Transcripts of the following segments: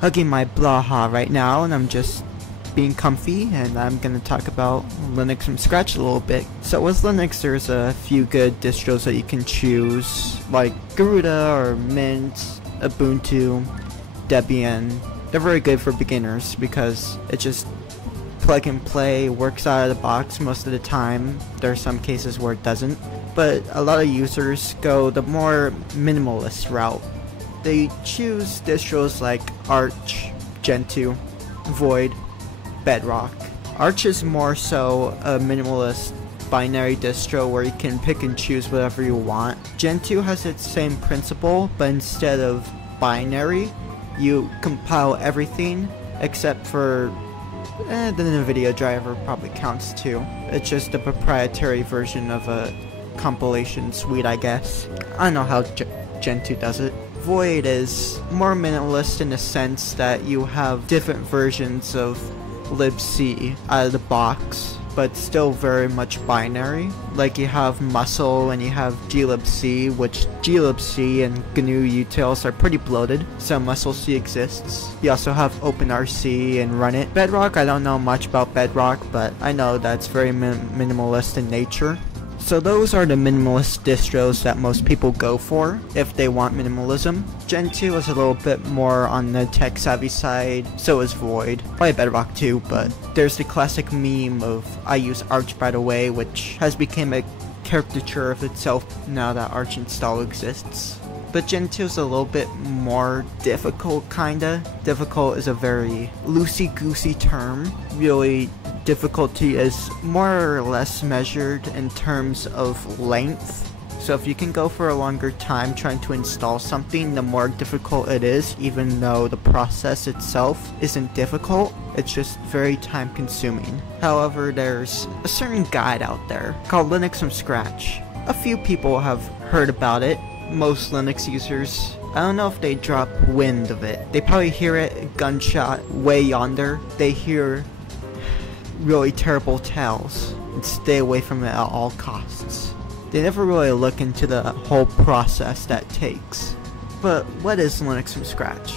hugging my Blaha right now, and I'm just being comfy, and I'm gonna talk about Linux from scratch a little bit. So with Linux, there's a few good distros that you can choose, like Garuda or Mint, Ubuntu, Debian. They're very good for beginners because it just plug and play, works out of the box most of the time. There are some cases where it doesn't, but a lot of users go the more minimalist route. They choose distros like Arch, Gentoo, Void, Bedrock. Arch is more so a minimalist binary distro where you can pick and choose whatever you want. Gentoo has its same principle, but instead of binary, you compile everything except for the NVIDIA driver probably counts too. It's just a proprietary version of a compilation suite, I guess. I don't know how Gentoo does it. Void is more minimalist in the sense that you have different versions of libc out of the box, but still very much binary. Like you have musl and you have glibc, which glibc and GNU utils are pretty bloated, so musl-c exists. You also have openrc and runit. Bedrock, I don't know much about Bedrock, but I know that's very minimalist in nature. So those are the minimalist distros that most people go for if they want minimalism. Gentoo is a little bit more on the tech savvy side, so is Void. Probably Bedrock too, but there's the classic meme of I use Arch by the way, which has become a caricature of itself now that Arch install exists. But Gentoo is a little bit more difficult, kinda. Difficult is a very loosey-goosey term. Really, difficulty is more or less measured in terms of length. So if you can go for a longer time trying to install something, the more difficult it is, even though the process itself isn't difficult. It's just very time consuming. However, there's a certain guide out there called Linux from Scratch. A few people have heard about it. Most Linux users, I don't know if they drop wind of it. They probably hear it, gunshot, way yonder. They hear really terrible tales and stay away from it at all costs. They never really look into the whole process that takes. But what is Linux from scratch?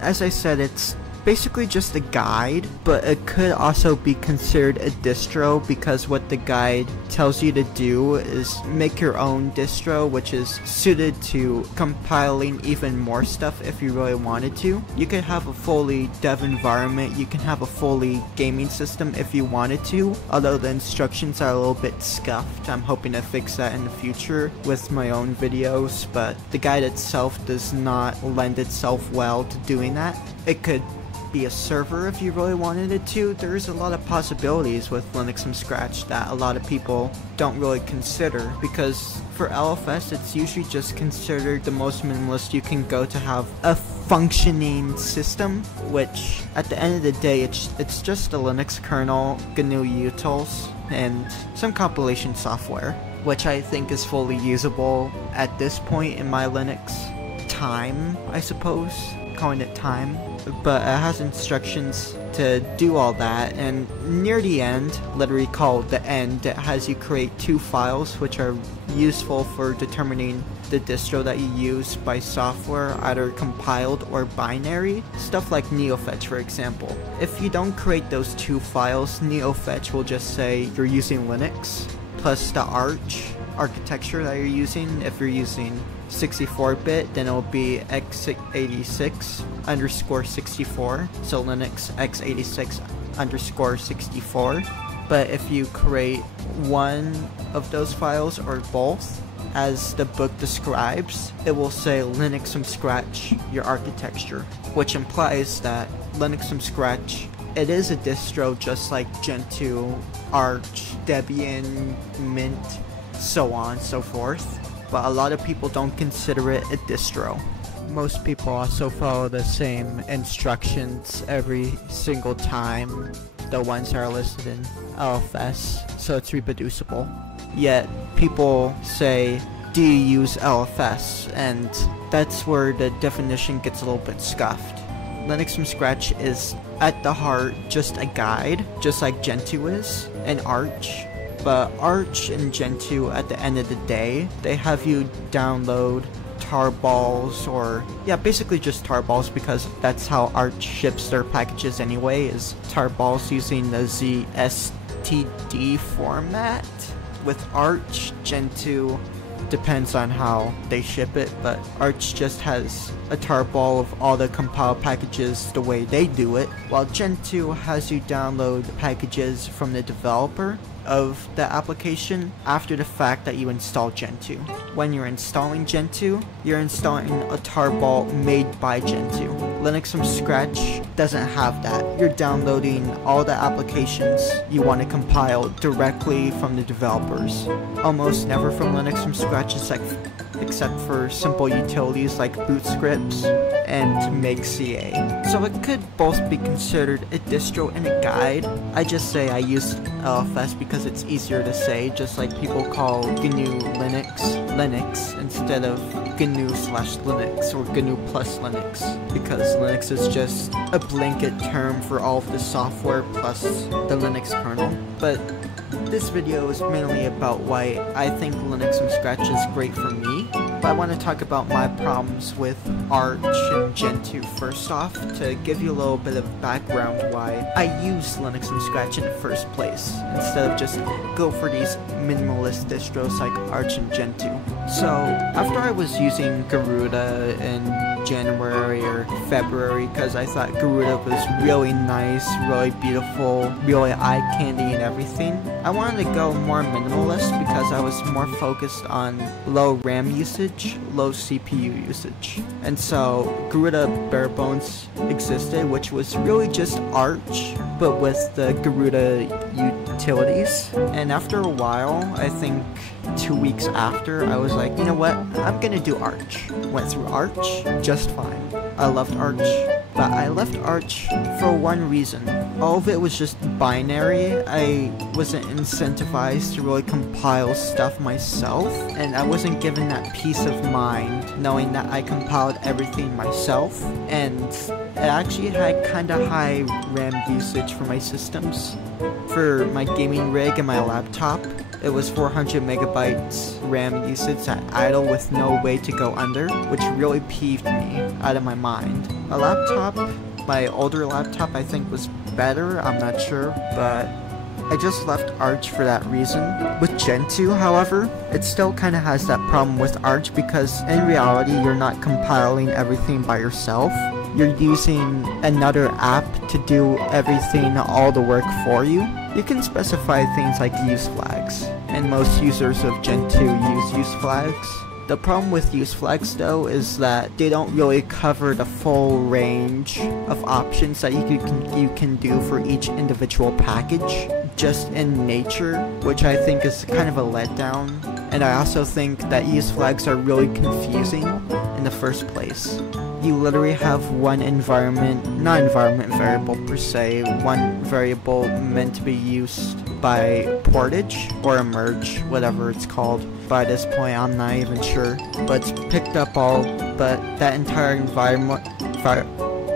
As I said, it's basically just a guide, but it could also be considered a distro because what the guide tells you to do is make your own distro, which is suited to compiling even more stuff if you really wanted to. You could have a fully dev environment, you can have a fully gaming system if you wanted to, although the instructions are a little bit scuffed. I'm hoping to fix that in the future with my own videos, but the guide itself does not lend itself well to doing that. It could be a server if you really wanted it to. There's a lot of possibilities with Linux from scratch that a lot of people don't really consider, because for LFS it's usually just considered the most minimalist you can go to have a functioning system, which at the end of the day it's just a Linux kernel, GNU utils, and some compilation software, which I think is fully usable at this point in my Linux time, I suppose, calling it time. But it has instructions to do all that, and near the end, literally called the end, it has you create two files which are useful for determining the distro that you use by software, either compiled or binary. Stuff like neofetch, for example. If you don't create those two files, neofetch will just say you're using Linux plus the Arch architecture that you're using. If you're using 64-bit, then it'll be x86_64, so Linux x86_64. But if you create one of those files or both, as the book describes, it will say Linux from scratch, your architecture, which implies that Linux from scratch, it is a distro just like Gentoo, Arch, Debian, Mint, so on and so forth. But a lot of people don't consider it a distro. Most people also follow the same instructions every single time, the ones that are listed in LFS, so it's reproducible. Yet people say, do you use LFS? And that's where the definition gets a little bit scuffed. Linux from scratch is at the heart just a guide, just like Gentoo is, and Arch. But Arch and Gentoo, at the end of the day, they have you download tarballs, or yeah, basically just tarballs, because that's how Arch ships their packages anyway, is tarballs using the ZSTD format. With Arch, Gen 2 depends on how they ship it, but Arch just has a tarball of all the compiled packages the way they do it, while Gen 2 has you download packages from the developer of the application after the fact that you install Gen 2. When you're installing Gen 2, you're installing a tarball made by Gen 2. Linux from scratch doesn't have that. You're downloading all the applications you want to compile directly from the developers. Almost never from Linux from scratch except for simple utilities like boot scripts and make CA. So it could both be considered a distro and a guide. I just say I use LFS because it's easier to say, just like people call GNU Linux instead of GNU/Linux or GNU plus Linux, because Linux is just a blanket term for all of the software plus the Linux kernel. But this video is mainly about why I think Linux from scratch is great for me, but I want to talk about my problems with Arch and Gen 2 first off, to give you a little bit of background why I use Linux from scratch in the first place, instead of just go for these minimalist distros like Arch and Gen 2. So, after I was using Garuda in January or February, because I thought Garuda was really nice, really beautiful, really eye candy and everything, I wanted to go more minimalist because I was more focused on low RAM usage, low CPU usage. And so Garuda bare bones existed, which was really just Arch, but with the Garuda utilities. And after a while, I think 2 weeks after, I was like, you know what, I'm gonna do Arch. Went through Arch just fine. I loved Arch, but I left Arch for one reason. All of it was just binary. I wasn't incentivized to really compile stuff myself, and I wasn't given that peace of mind knowing that I compiled everything myself, and it actually had kinda high RAM usage for my systems. For my gaming rig and my laptop, it was 400 megabytes RAM usage at idle with no way to go under, which really peeved me out of my mind. My laptop, my older laptop, I think was better, I'm not sure, but I just left Arch for that reason. With Gen 2, however, it still kinda has that problem with Arch, because in reality you're not compiling everything by yourself. You're using another app to do everything, all the work for you. You can specify things like use flags, and most users of Gen 2 use use flags. The problem with use flags though is that they don't really cover the full range of options that you can do for each individual package, just in nature, which I think is kind of a letdown. And I also think that use flags are really confusing in the first place. You literally have one environment, not environment variable per se, one variable meant to be used by portage or a merge, whatever it's called. By this point, I'm not even sure, but it's picked up all but that entire environment,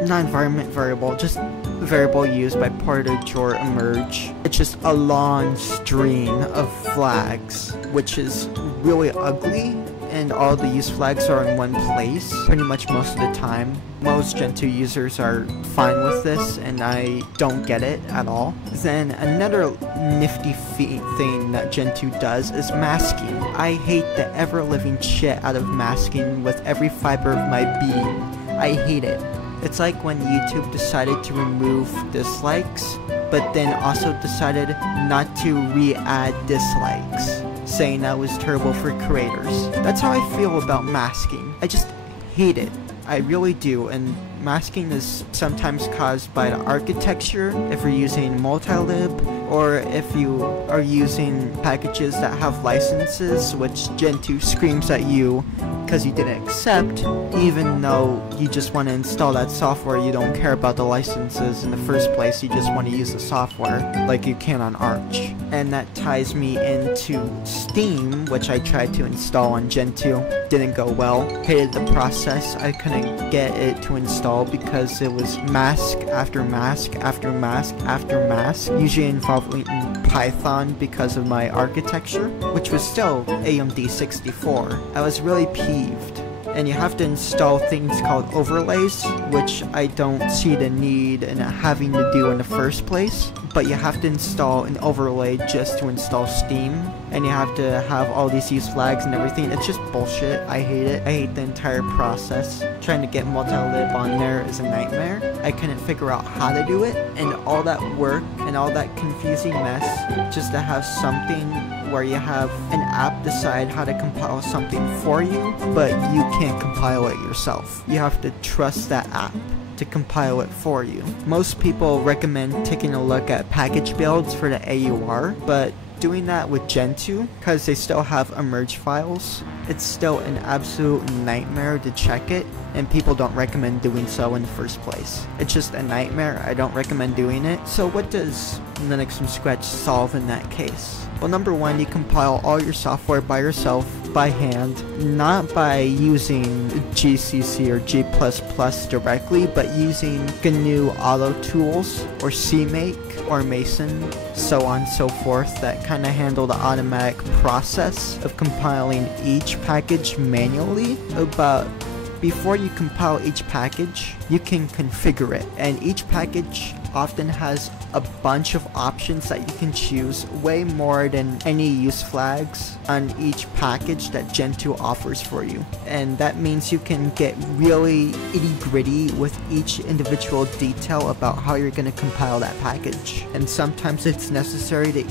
not environment variable, just variable used by portage or a merge. It's just a long string of flags, which is really ugly. And all the use flags are in one place pretty much most of the time. Most Gen 2 users are fine with this, and I don't get it at all. Then another nifty thing that Gen 2 does is masking. I hate the ever-living shit out of masking with every fiber of my being. I hate it. It's like when YouTube decided to remove dislikes, but then also decided not to re-add dislikes, saying that was terrible for creators. That's how I feel about masking. I just hate it. I really do, and masking is sometimes caused by the architecture, if you're using multilib, or if you are using packages that have licenses, which Gen 2 screams at you because you didn't accept, even though you just want to install that software. You don't care about the licenses in the first place, you just want to use the software like you can on Arch. And that ties me into Steam, which I tried to install on Gen 2. Didn't go well. Hated the process. I couldn't get it to install because it was mask after mask after mask after mask, usually involving Python because of my architecture, which was still AMD 64. I was really peeved. and you have to install things called overlays, which I don't see the need in having to do in the first place. But you have to install an overlay just to install Steam, and you have to have all these use flags and everything. It's just bullshit. I hate it. I hate the entire process. Trying to get multi-lib on there is a nightmare. I couldn't figure out how to do it, and all that work and all that confusing mess just to have something where you have an app decide how to compile something for you, but you can't compile it yourself. You have to trust that app to compile it for you. Most people recommend taking a look at package builds for the AUR, but doing that with Gentoo, because they still have emerge files, it's still an absolute nightmare to check it, and people don't recommend doing so in the first place. It's just a nightmare. I don't recommend doing it. So what does Linux from Scratch solve in that case? Well, number one, you compile all your software by yourself, by hand, not by using GCC or G++ directly, but using GNU Auto Tools or CMake or Mason, so on and so forth, that kind of handle the automatic process of compiling each package manually. But before you compile each package, you can configure it, and each package often has a bunch of options that you can choose, way more than any use flags on each package that Gentoo offers for you. And that means you can get really itty-gritty with each individual detail about how you're going to compile that package. And sometimes it's necessary to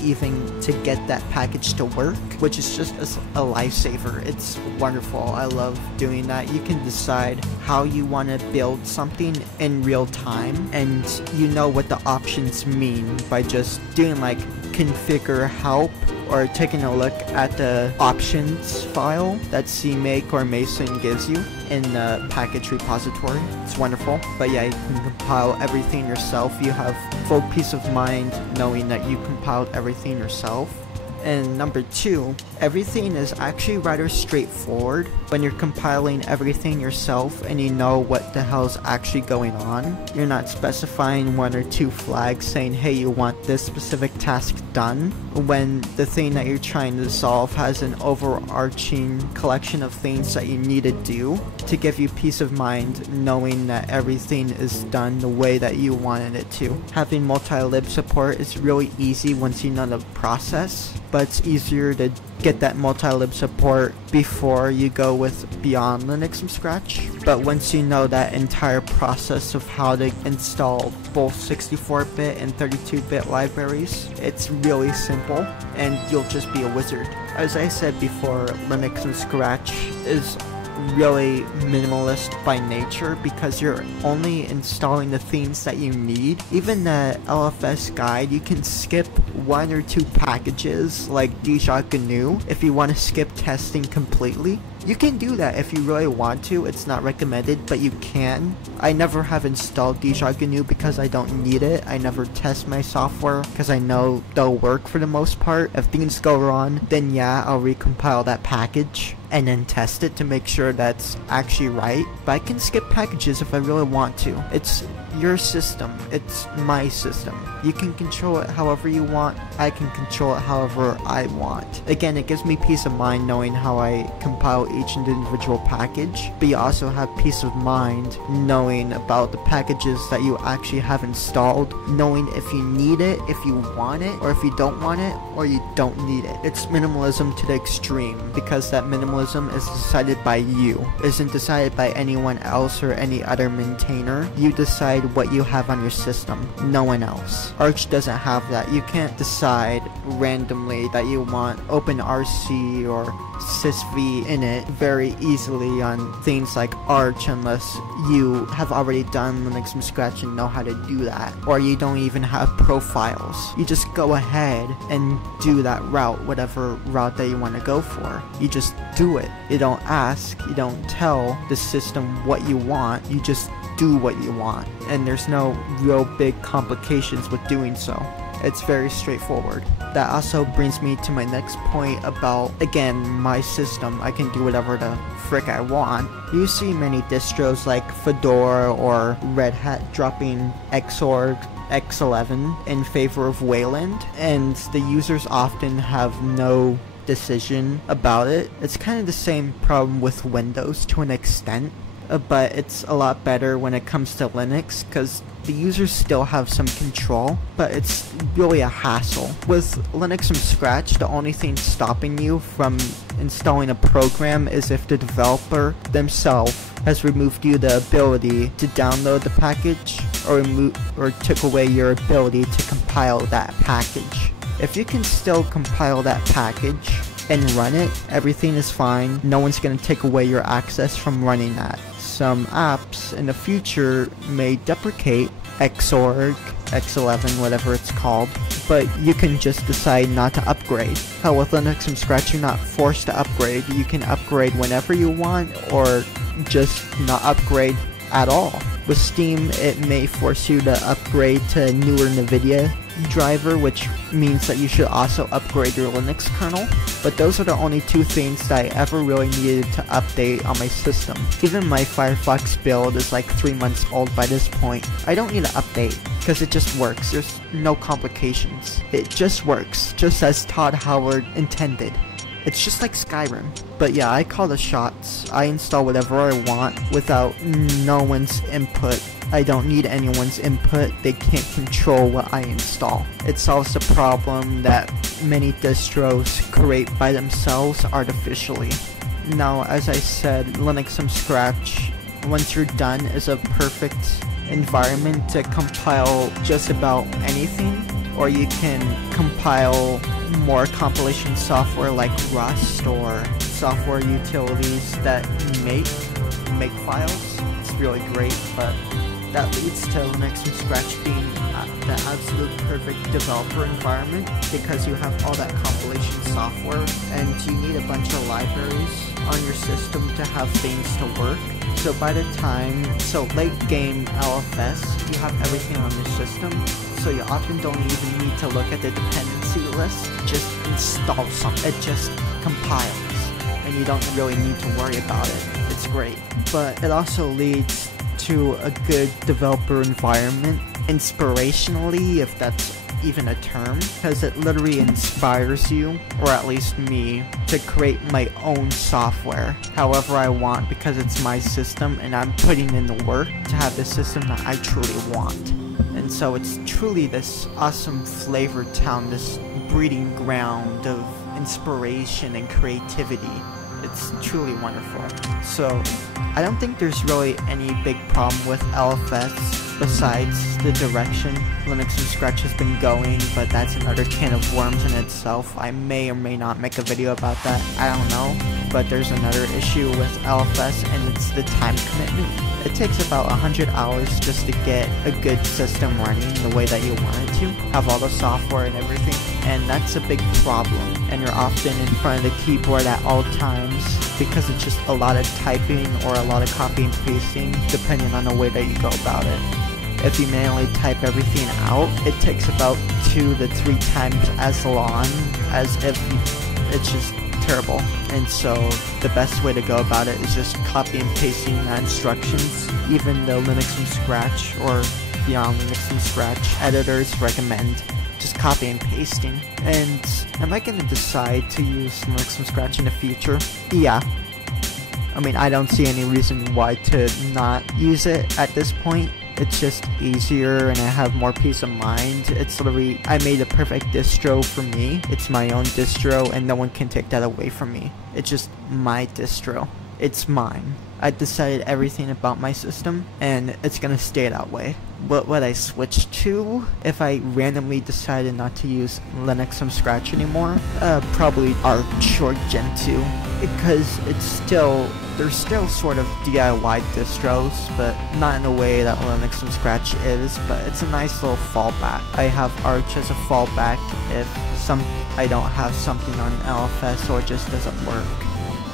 get that package to work, which is just a lifesaver. It's wonderful. I love doing that. You can decide how you want to build something in real time, and you know what the options mean by just doing like configure help or taking a look at the options file that CMake or Mason gives you in the package repository. It's wonderful. But yeah, you can compile everything yourself. You have full peace of mind knowing that you compiled everything yourself. And number two, everything is actually rather straightforward when you're compiling everything yourself and you know what the hell's actually going on. You're not specifying one or two flags saying, hey, you want this specific task done, when the thing that you're trying to solve has an overarching collection of things that you need to do to give you peace of mind knowing that everything is done the way that you wanted it to. Having multi-lib support is really easy once you know the process, but it's easier to get that multi-lib support before you go with beyond Linux from scratch. But once you know that entire process of how to install both 64-bit and 32-bit libraries, it's really simple and you'll just be a wizard. As I said before, Linux from scratch is really minimalist by nature because you're only installing the things that you need. Even the LFS guide, you can skip one or two packages like GNU if you want to skip testing completely. You can do that if you really want to. It's not recommended, but you can. I never have installed GNU because I don't need it. I never test my software because I know they'll work for the most part. If things go wrong, then yeah, I'll recompile that package and then test it to make sure that's actually right. But I can skip packages if I really want to. It's your system. It's my system. You can control it however you want. I can control it however I want. Again, it gives me peace of mind knowing how I compile each individual package, but you also have peace of mind knowing about the packages that you actually have installed, knowing if you need it, if you want it, or if you don't want it, or you don't need it. It's minimalism to the extreme because that minimalism is decided by you. It isn't decided by anyone else or any other maintainer. You decide what you have on your system, no one else. Arch doesn't have that. You can't decide randomly that you want OpenRC or sysv in it very easily on things like Arch unless you have already done Linux from scratch and know how to do that, or you don't even have profiles. You just go ahead and do that route, whatever route that you want to go for. You just do it. You don't ask, you don't tell the system what you want, you just do what you want, and there's no real big complications with doing so. It's very straightforward. That also brings me to my next point about, again, my system. I can do whatever the frick I want. You see many distros like Fedora or Red Hat dropping Xorg X11 in favor of Wayland, and the users often have no decision about it. It's kind of the same problem with Windows to an extent, but it's a lot better when it comes to Linux because the users still have some control, but it's really a hassle. With Linux from scratch, the only thing stopping you from installing a program is if the developer themselves has removed you the ability to download the package or took away your ability to compile that package. If you can still compile that package and run it, everything is fine. No one's going to take away your access from running that. Some apps in the future may deprecate Xorg, X11, whatever it's called, but you can just decide not to upgrade. Hell, with Linux from scratch, you're not forced to upgrade. You can upgrade whenever you want, or just not upgrade at all. With Steam, it may force you to upgrade to newer NVIDIA driver, which means that you should also upgrade your Linux kernel. But those are the only two things that I ever really needed to update on my system. Even my Firefox build is like 3 months old by this point. I don't need to update, because it just works. There's no complications. It just works, just as Todd Howard intended. It's just like Skyrim. But yeah, I call the shots. I install whatever I want without no one's input. I don't need anyone's input. They can't control what I install. It solves the problem that many distros create by themselves artificially. Now, as I said, Linux from scratch, once you're done, is a perfect environment to compile just about anything. Or you can compile more compilation software like Rust or software utilities that make files. It's really great, but that leads to Linux from scratch being the absolute perfect developer environment because you have all that compilation software and you need a bunch of libraries on your system to have things to work. So by the time, late game LFS, you have everything on your system, so you often don't even need to look at the dependency list, just install something, it just compiles, and you don't really need to worry about it. It's great. But it also leads to a good developer environment, inspirationally, if that's even a term, because it literally inspires you, or at least me, to create my own software however I want because it's my system and I'm putting in the work to have the system that I truly want. And so it's truly this awesome flavor town, this breeding ground of inspiration and creativity. It's truly wonderful. So I don't think there's really any big problem with LFS besides the direction Linux from scratch has been going, but that's another can of worms in itself. I may or may not make a video about that, I don't know. But there's another issue with LFS, and it's the time commitment. It takes about 100 hours just to get a good system running the way that you want it to, have all the software and everything, and that's a big problem. And you're often in front of the keyboard at all times because it's just a lot of typing or a lot of copy and pasting depending on the way that you go about it. If you manually type everything out, it takes about 2 to 3 times as long as if it's just terrible. And so the best way to go about it is just copy and pasting the instructions. Even the Linux from scratch or beyond Linux from scratch editors recommend just copy and pasting. And am I going to decide to use Linux from scratch in the future? Yeah. I mean, I don't see any reason why to not use it at this point. It's just easier and I have more peace of mind. It's literally, I made the perfect distro for me. It's my own distro and no one can take that away from me. It's just my distro. It's mine. I decided everything about my system and it's gonna stay that way. What would I switch to if I randomly decided not to use Linux from scratch anymore? Probably Arch or Gentoo, because they're still sort of DIY distros, but not in a way that Linux from scratch is, but it's a nice little fallback. I have Arch as a fallback if I don't have something on LFS or it just doesn't work.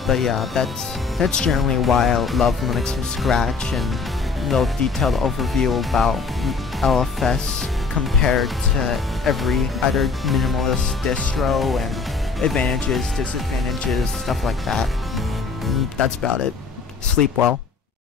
But yeah, that's generally why I love Linux from scratch, and a little detailed overview about LFS compared to every other minimalist distro and advantages, disadvantages, stuff like that. That's about it. Sleep well.